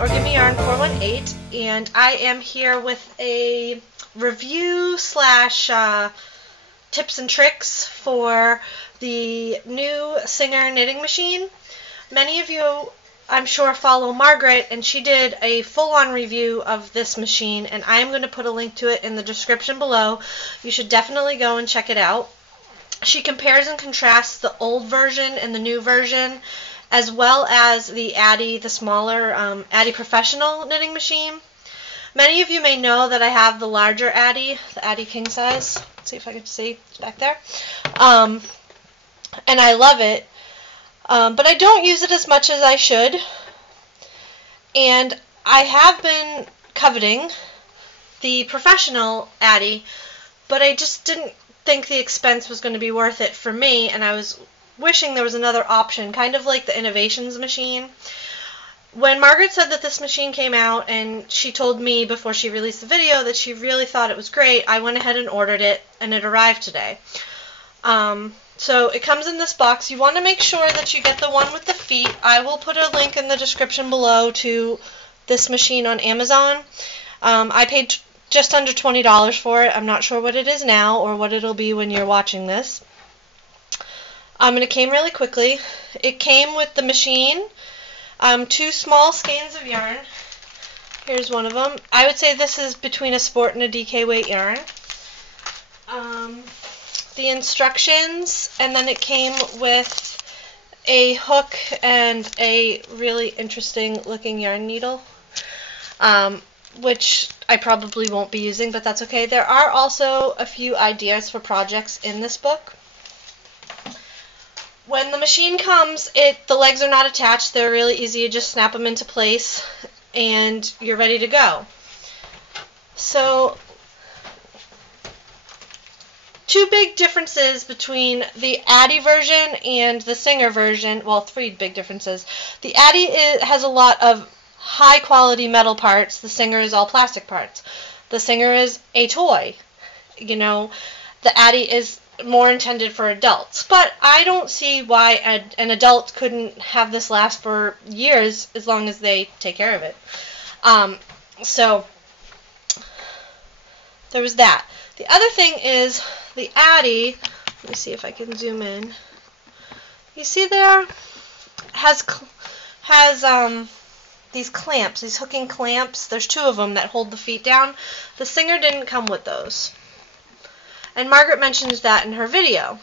or Give Me Yarn 418, and I am here with a review slash tips and tricks for the new Singer knitting machine. Many of you, I'm sure, follow Margaret, and she did a full-on review of this machine, and I'm going to put a link to it in the description below. You should definitely go and check it out. She compares and contrasts the old version and the new version, as well as the Addi, the smaller Addi Professional knitting machine. Many of you may know that I have the larger Addi, the Addi King size. Let's see if I can see it's back there. And I love it, but I don't use it as much as I should. And I have been coveting the Professional Addi, but I just didn't think the expense was going to be worth it for me, and I was wishing there was another option, kind of like the Innovations machine. When Margaret said that this machine came out, and she told me before she released the video that she really thought it was great, I went ahead and ordered it, and it arrived today. So it comes in this box. You want to make sure that you get the one with the feet. I will put a link in the description below to this machine on Amazon. I paid just under $20 for it. I'm not sure what it is now or what it'll be when you're watching this. And it came really quickly. It came with the machine, 2 small skeins of yarn. Here's one of them. I would say this is between a sport and a DK weight yarn. The instructions, and then it came with a hook and a really interesting looking yarn needle, which I probably won't be using, but that's okay. There are also a few ideas for projects in this book. When the machine comes, the legs are not attached. They're really easy. You just snap them into place and you're ready to go. So, 2 big differences between the Addi version and the Singer version. Well, 3 big differences. The Addi has a lot of high quality metal parts. The Singer is all plastic parts. The Singer is a toy. You know, the Addi is more intended for adults, but I don't see why an adult couldn't have this last for years as long as they take care of it. So there was that. The other thing is the Addi, let me see if I can zoom in. You see there has these clamps, these hooking clamps. There's 2 of them that hold the feet down. The Singer didn't come with those. And Margaret mentions that in her video.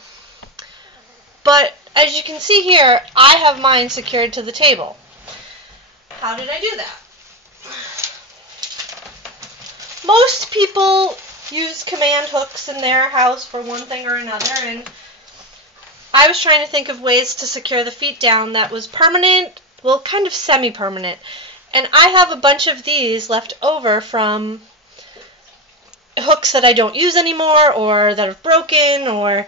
But as you can see here, I have mine secured to the table. How did I do that? Most people use command hooks in their house for one thing or another, and I was trying to think of ways to secure the feet down that was permanent, well, kind of semi-permanent. And I have a bunch of these left over from hooks that I don't use anymore, or that have broken, or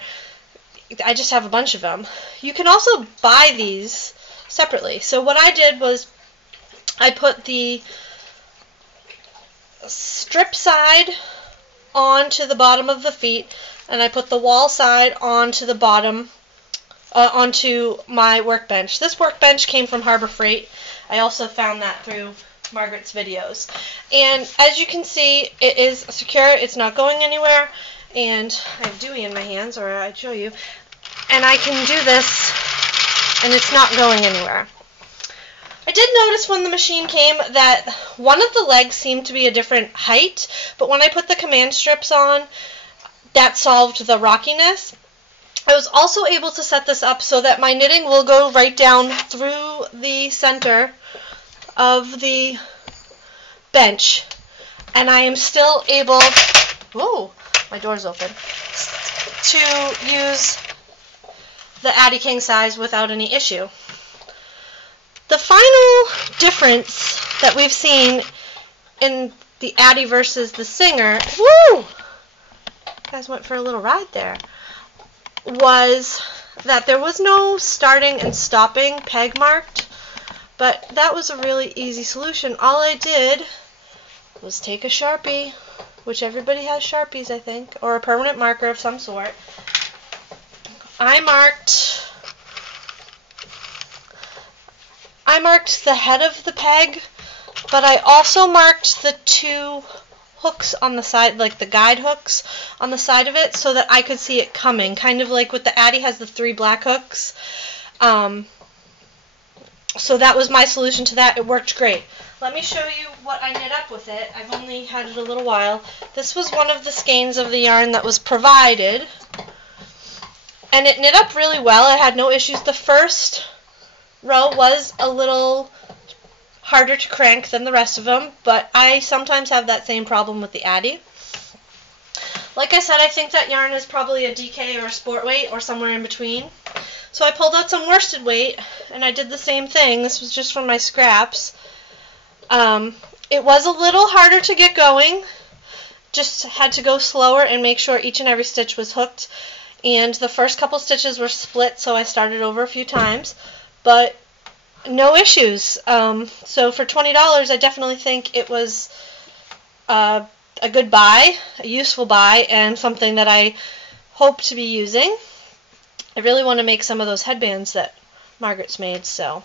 I just have a bunch of them. You can also buy these separately. So what I did was I put the strip side onto the bottom of the feet, and I put the wall side onto the bottom, onto my workbench. This workbench came from Harbor Freight. I also found that through Margaret's videos. And as you can see, it is secure. It's not going anywhere. And I have Dewey in my hands, or I'd show you. And I can do this, and it's not going anywhere. I did notice when the machine came that one of the legs seemed to be a different height, but when I put the command strips on, that solved the rockiness. I was also able to set this up so that my knitting will go right down through the center of the bench, and I am still able, whoa, my door's open, to use the Addi King size without any issue. The final difference that we've seen in the Addi versus the Singer, woo! You guys went for a little ride there, was that there was no starting and stopping peg marked. But that was a really easy solution. All I did was take a Sharpie, which everybody has Sharpies, I think, or a permanent marker of some sort. I marked the head of the peg but I also marked the 2 hooks on the side, like the guide hooks on the side of it, so that I could see it coming, kind of like with the Addy has the 3 black hooks. So that was my solution to that. It worked great. Let me show you what I knit up with it. I've only had it a little while. This was one of the skeins of the yarn that was provided, and it knit up really well. I had no issues. The first row was a little harder to crank than the rest of them, but I sometimes have that same problem with the Addy. Like I said, I think that yarn is probably a DK or a sport weight or somewhere in between. So I pulled out some worsted weight, and I did the same thing. This was just from my scraps. It was a little harder to get going. Just had to go slower and make sure each and every stitch was hooked. And the first couple stitches were split, so I started over a few times. But no issues. So for $20, I definitely think it was a good buy, a useful buy, and something that I hope to be using. I really want to make some of those headbands that Margaret's made, so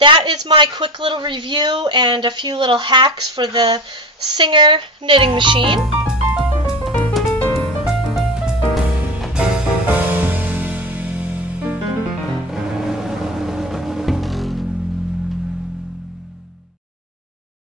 that is my quick little review and a few little hacks for the Singer knitting machine.